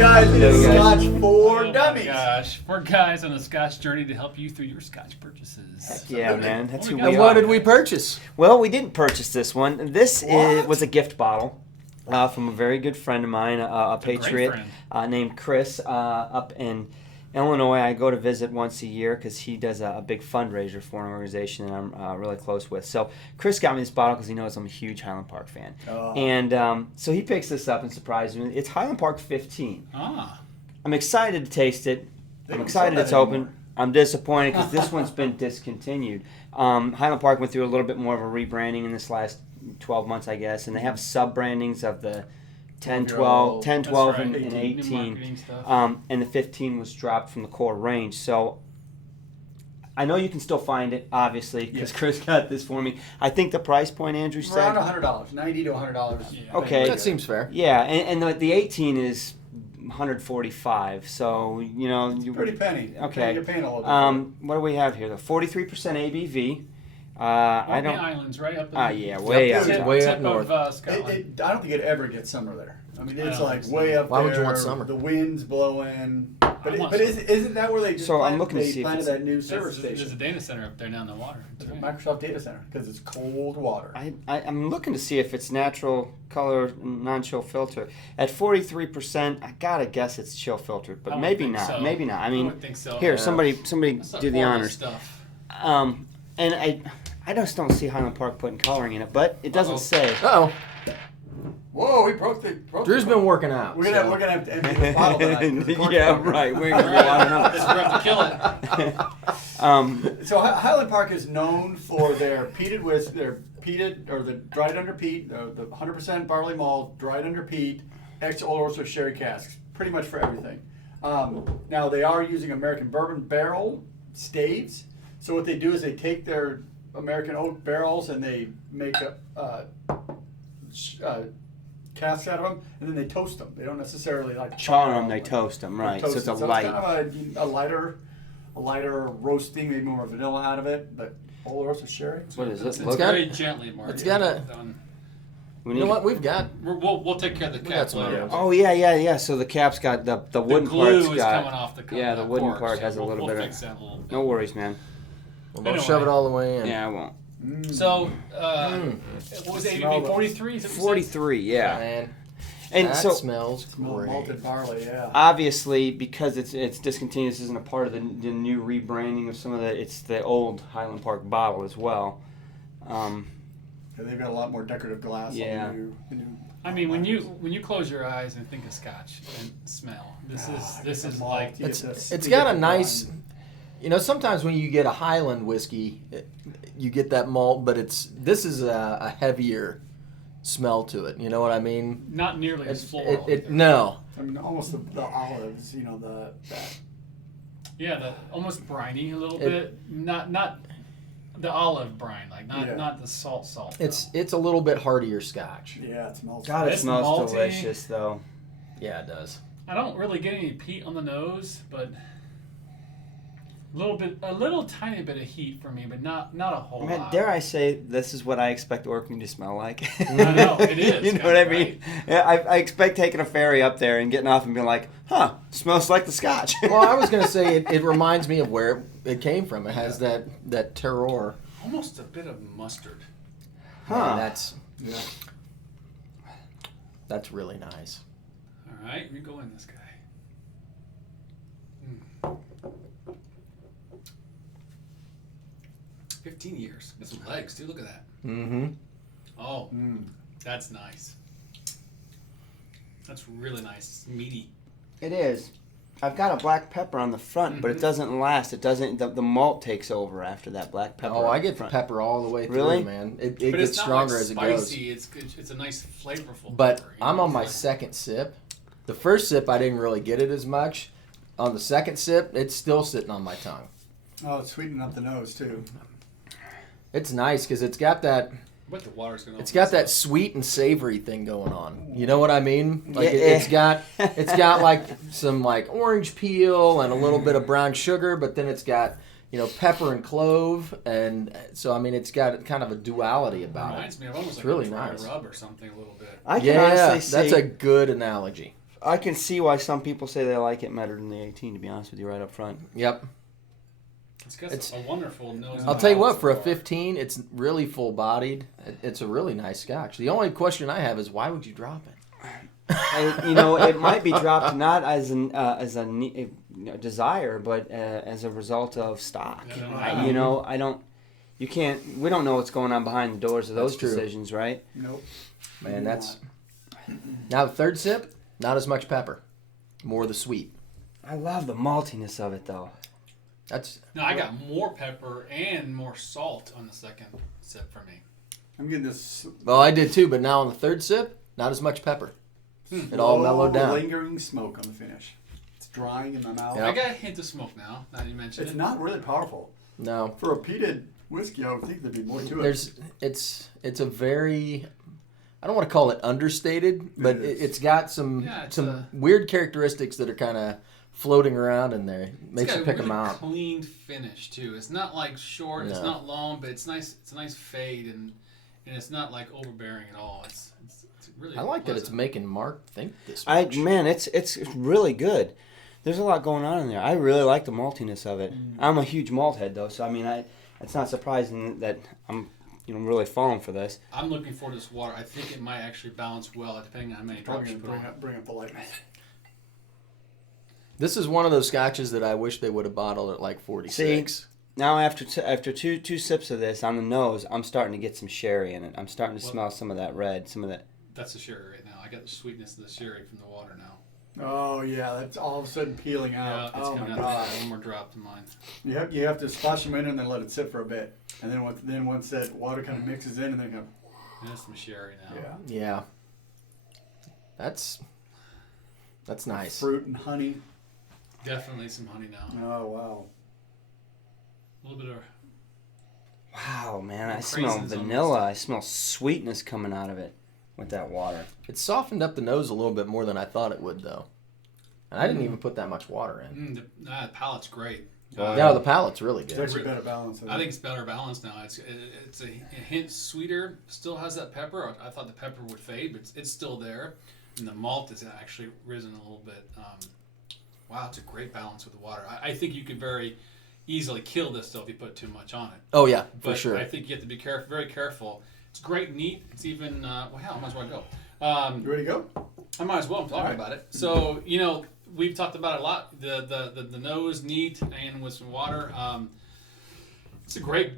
guys, it's Scotch for Dummies. Oh my gosh, 4 guys on a Scotch journey to help you through your Scotch purchases. Heck yeah, man. That's who we And are. what did we purchase? Well, we didn't purchase this one. This was a gift bottle from a very good friend of mine, a patriot named Chris up in Illinois. I go to visit once a year because he does a big fundraiser for an organization that I'm really close with. So Chris got me this bottle because he knows I'm a huge Highland Park fan. Oh. And so he picks this up and surprises me. It's Highland Park 15. Ah. I'm excited to taste it. They I'm don't excited sell it's that open. anymore. I'm disappointed because this one's been discontinued. Highland Park went through a little bit more of a rebranding in this last 12 months, I guess, and they have sub-brandings of the 10, 12, 10, 12 right. and 18. 18. And the 15 was dropped from the core range. So I know you can still find it, obviously, because Chris got this for me. I think the price point, Andrew said. Around $100, $90 to $100. Yeah. Okay. That seems fair. Yeah, and the 18 is 145. So, you know. Pretty penny. Okay. You're paying a little bit. What do we have here? The 43% ABV. Orkney I don't. Islands, right up in Yeah, way up. tip, Way tip up north. of Scotland. I don't think it ever gets summer there. I mean, it's don't like think so. way up Why there. would you want summer? The wind's blowing. I want But isn't that where they just So I'm planted, looking to they see if planted it's- that new server There's a station? data center up there now in the water. It's a Microsoft data center because it's cold water. I'm looking to see if it's natural color, non-chill filter. At 43%, I gotta guess it's chill filtered, but I maybe wouldn't not. think so. Maybe not. I mean, wouldn't think so. here, Yeah. somebody That's not do the horrible honors. Stuff. And I just don't see Highland Park putting coloring in it, but it doesn't say. Uh-oh. Whoa, we broke the. Drew's been working out. We're gonna have to empty this bottle tonight. The cork's Yeah, broken. right. We're gonna go on This is rough to kill it. So Highland Park is known for their peated whiskey, their peated or the dried under peat, the 100% barley malt, dried under peat, ex-Old Orchard sherry casks, pretty much for everything. Now they are using American bourbon barrel staves. So what they do is they take their American oak barrels and they make casks out of them, and then they toast them. They don't necessarily like Char them, they toast them, right? So it's a light. It's kind of a lighter roasting, maybe more vanilla out of it, but Old Orchard sherry. What is It's it? Look very at- gently, Mark. it's got a- Done. We You know what? We've got. We'll take care of the We got cap some later. others. Oh yeah. So the cap's got the wooden the glue part's is got. coming off the cup. yeah, the wooden cork, part so has a little we'll bit fix of. that a little bit. No worries, man. Well, don't Anyway. shove it all the way in. Yeah, I won't. So, what was it, Smell ABV 43? Is that what you said? 43, yeah. Man, And that so smells great. Malted barley, yeah. obviously, because it's discontinued, this isn't a part of the new rebranding of some of it's the old Highland Park bottle as well. Yeah, they've got a lot more decorative glass Yeah. on the new. I mean, when you close your eyes and think of Scotch and smell, this is like It's got a nice. You know, sometimes when you get a Highland whiskey, you get that malt, but this is a heavier smell to it. You know what I mean? not nearly as floral. No. I mean, almost the olives, Yeah, almost briny a little It- bit. Not the olive brine, like Yeah. not the salt. It's a little bit heartier Scotch. yeah, it smells. God, it It's smells malty. delicious though. Yeah, it does. I don't really get any peat on the nose, but a little tiny bit of heat for me, but not a whole Man, lot. dare I say this is what I expect Orkney to smell like? I know, it is, You know what I kinda, mean? Yeah, I expect taking a ferry up there and getting off and being like, huh, smells like the Scotch. Well, I was going to say it reminds me of where it came from. It has that terroir. Almost a bit of mustard. Huh. Yeah, that's really nice. All right, let me go in this guy. 15 years. Got some legs, too. Look at that. Mm-hmm. Oh, that's nice. That's really nice. It's meaty. It is. I've got a black pepper on the front, but it doesn't last. It doesn't. The malt takes over after that black pepper. Oh, on I the get the front. pepper all the way through, Really? man. It But gets it's not stronger like as it goes. spicy. It's good. It's a nice flavorful But pepper, you I'm know? on my It's second sip. The first sip, I didn't really get it as much. On the second sip, it's still sitting on my tongue. Oh, it's sweetening up the nose too. It's nice because it's got that. But the water's gonna. It's got that sweet and savory thing going on. You know what I mean? Like Yeah. it's got like some like orange peel and a little bit of brown sugar, but then it's got pepper and clove, and so I mean it's got kind of a duality about it. Reminds me of almost It's like really a dry nice. rub or something a little bit. I can Yeah, honestly say that's a good analogy. I can see why some people say they like it better than the 18. To be honest with you, right up front. Yep. It's a wonderful nose. I'll tell you what, for a 15, it's really full-bodied. It's a really nice Scotch. The only question I have is, why would you drop it? It might be dropped not as a desire, but as a result of stock. Yeah. We don't know what's going on behind the doors of those That's true. decisions, right? Nope. Man, that's... Now, the third sip, not as much pepper. More of the sweet. I love the maltiness of it, though. No, I got more pepper and more salt on the second sip for me. I'm getting this. Well, I did too, but now on the third sip, not as much pepper. It all mellowed down. Lingering smoke on the finish. It's drying in my mouth. Yep. I got a hint of smoke now that you mentioned It's it. not really powerful. No. For a peated whiskey, I would think there'd be more to it. It's a very, I don't want to call it understated, but it's got some weird characteristics that are kind of floating around in there. Makes you pick them out. It's got a really clean finish too. It's not like short. No. It's not long, but it's nice. It's a nice fade, and it's not like overbearing at all. It's really. I like that it's pleasant. making Mark think this much. It's really good. There's a lot going on in there. I really like the maltiness of it. I'm a huge malt head though, so it's not surprising that I'm really falling for this. I'm looking forward to this water. I think it might actually balance well, depending on how many drops Probably you going put to on. bring up the lightness. This is one of those scotches that I wish they would have bottled at like 46. Now after two sips of this on the nose, I'm starting to get some sherry in it. I'm starting to smell some of that red, some of that. That's the sherry right now. I got the sweetness of the sherry from the water now. Oh yeah, that's all of a sudden peeling Yeah, out. it's Oh my coming out. god! One more drop to mine. You have to splash them in and then let it sit for a bit, and then once that water kind of mixes in, and then kind of There's some sherry now. yeah, That's nice. fruit and honey. Definitely some honey now. Oh wow! A little bit of. Wow, man! I Craisins smell almost. vanilla. I smell sweetness coming out of it with that water. It softened up the nose a little bit more than I thought it would, though. And I didn't even put that much water in. The palate's great. Yeah, the palate's really It's good. actually better balance. I think it's better balanced now. It's a hint sweeter. Still has that pepper. I thought the pepper would fade, but it's still there. And the malt has actually risen a little bit. Wow, it's a great balance with the water. I think you could very easily kill this though if you put too much on it. Oh yeah, for But sure. I think you have to be very careful. It's great, neat. It's even well, hell, I might as well go. You ready to go? I might as well. I'm talking Alright. about it. So we've talked about it a lot. The nose, neat, and with some water. It's a great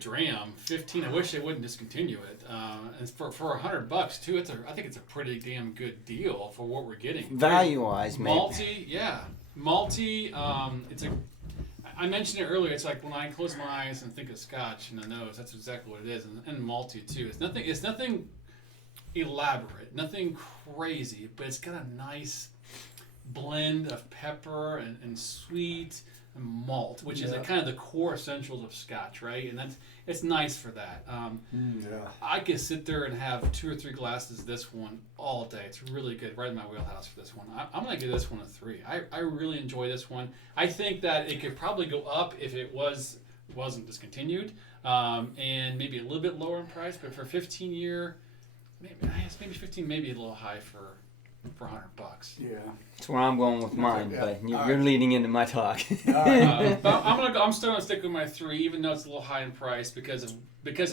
dram. 15. I wish they wouldn't discontinue it. And for $100 too, I think it's a pretty damn good deal for what we're getting. Value-wise, maybe. Malty, yeah, malty. I mentioned it earlier. It's like when I close my eyes and think of Scotch in the nose. That's exactly what it is, and malty too. It's nothing elaborate, nothing crazy, but it's got a nice blend of pepper and sweet and malt, which is kind of the core essentials of Scotch, right? And it's nice for that. Yeah. I could sit there and have 2 or 3 glasses of this one all day. It's really good, right in my wheelhouse for this one. I'm going to give this one a 3. I really enjoy this one. I think that it could probably go up if it wasn't discontinued, and maybe a little bit lower in price. But for 15-year, maybe 15, maybe a little high for $100. Yeah. That's where I'm going with mine, Yeah. but you're Alright. leading into my talk. But I'm still gonna stick with my 3, even though it's a little high in price because it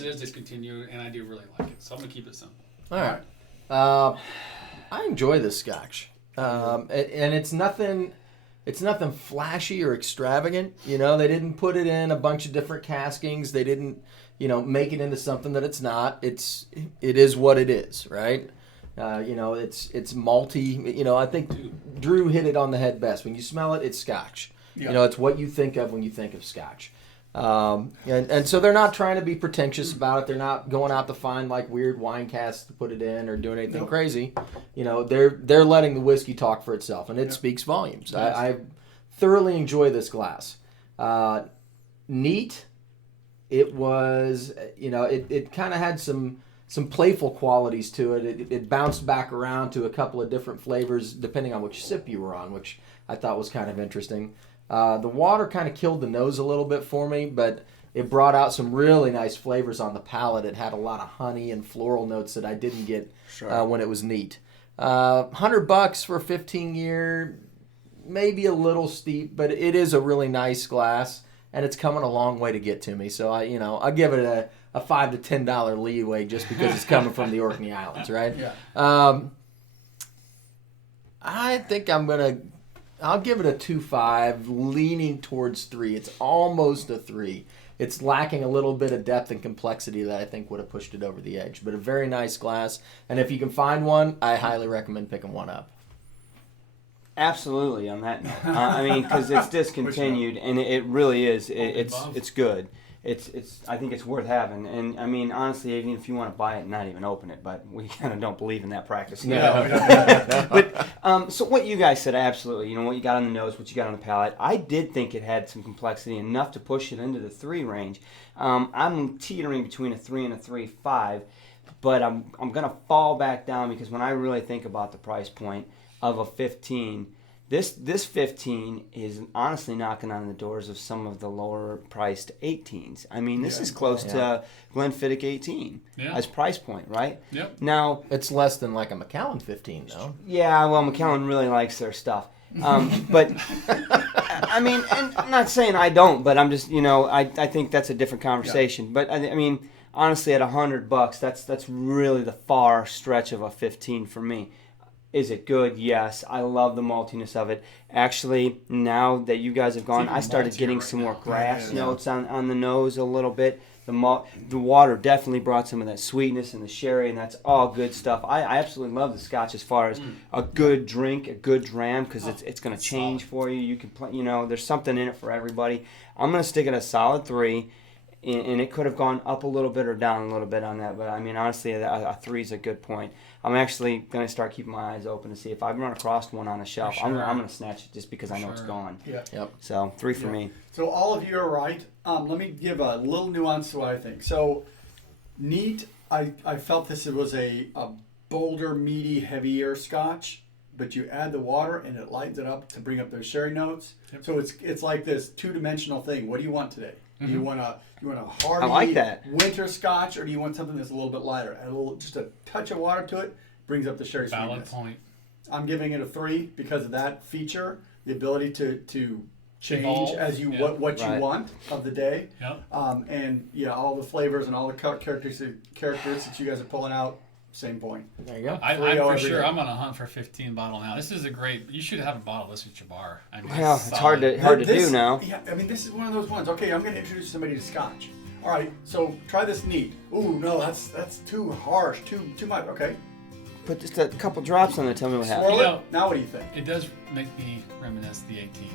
is discontinued, and I do really like it. So I'm gonna keep it simple. All right. I enjoy this Scotch, and it's nothing flashy or extravagant. They didn't put it in a bunch of different caskings. They didn't, make it into something that it's not. It is what it is, right? It's malty. I think Drew hit it on the head best. When you smell it, it's Scotch. Yeah. It's what you think of when you think of Scotch. And so they're not trying to be pretentious about it. They're not going out to find like weird wine casks to put it in or doing anything crazy. They're letting the whiskey talk for itself, and it speaks volumes. Yes. I thoroughly enjoy this glass. Neat. It was, it kind of had some playful qualities to it. It bounced back around to a couple of different flavors depending on which sip you were on, which I thought was kind of interesting. The water kind of killed the nose a little bit for me, but it brought out some really nice flavors on the palate. It had a lot of honey and floral notes that I didn't get when it was neat. $100 for a 15-year, maybe a little steep, but it is a really nice glass, and it's coming a long way to get to me. So I'll give it a $5 to $10 leeway just because it's coming from the Orkney Islands, right? Yeah. I think I'll give it a 2.5, leaning towards 3. It's almost a 3. It's lacking a little bit of depth and complexity that I think would have pushed it over the edge. But a very nice glass. And if you can find one, I highly recommend picking one up. Absolutely, on that note. I mean, because it's discontinued, and it really is. It's good. I think it's worth having. And I mean, honestly, even if you want to buy it and not even open it, but we kind of don't believe in that practice. No. But so what you guys said, absolutely. You know what you got on the nose, what you got on the palate. I did think it had some complexity enough to push it into the 3 range. I'm teetering between a 3 and a 3.5, but I'm gonna fall back down because when I really think about the price point of a 15. This 15 is honestly knocking on the doors of some of the lower priced 18s. I mean, this is close to Glenfiddich 18 as price point, right? Yep. Now It's less than like a Macallan 15, though. yeah, well, McKellen really likes their stuff. But I mean, and I'm not saying I don't, but I'm just, I think that's a different conversation. But I mean, honestly, at $100, that's really the far stretch of a 15 for me. Is it good? Yes. I love the maltiness of it. Actually, now that you guys have gone, I started getting some more grass notes on the nose a little bit. The water definitely brought some of that sweetness and the sherry, and that's all good stuff. I absolutely love the Scotch as far as a good drink, a good dram, because it's going to change for you. You can play, there's something in it for everybody. I'm going to stick it a solid 3. And it could have gone up a little bit or down a little bit on that, but I mean, honestly, a 3 is a good point. I'm actually going to start keeping my eyes open to see if I run across one on a shelf. Sure. I'm going to snatch it just because I know it's gone. Yeah. Yep. So 3 for me. So all of you are right. Let me give a little nuance to what I think. So neat. I felt this was a bolder, meaty, heavier Scotch, but you add the water and it lightens it up to bring up those sherry notes. Yep. So it's like this 2-dimensional thing. What do you want today? Do you want a hardy I like that. winter Scotch, or do you want something that's a little bit lighter? Add just a touch of water to it, brings up the sherry Valid sweetness. point. I'm giving it a 3 because of that feature, the ability to change Evolve. as you what you want of the day. Yep. And all the flavors and all the characteristics you guys are pulling out. Same point. There you go. I'm 3-0 for every sure. day. I'm on a hunt for a 15 bottle now. This is a great. You should have a bottle of this at your bar. I mean, Well, it's hard to do now. Yeah, I mean, this is one of those ones. Okay, I'm going to introduce somebody to Scotch. All right, so try this neat. Ooh, no, that's too harsh, too much. Okay, Put just a couple drops on there. Tell me what happens. swirl You know, it. Now what do you think? It does make me reminisce the 18.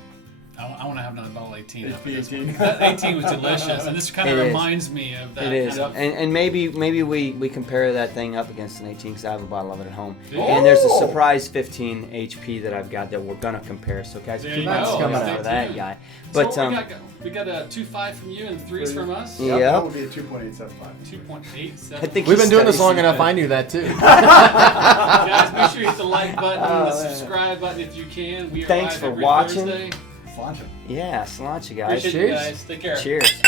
I want to have another bottle of 18. It's after this the 18. one. That 18 was delicious, and this kind of It is. reminds me of that. It is, Kind of, and maybe we compare that thing up against an 18 because I have a bottle of it at home, Oh! and there's a surprise 15 HP that I've got that we're gonna compare. So guys, There keep you an eye go. out Stay for that tuned. guy. So But we got a 2.5 from you and 3s from us. Yeah. That would be a 2.875. 2.87. I think We've he's been doing this long studying enough. I knew that too. Guys, make sure you hit the like button, the man. subscribe button if you can. We are Thanks live for every watching. Thursday. Sláinte. Yeah, sláinte, guys. Appreciate you Cheers. guys. Take care. Cheers.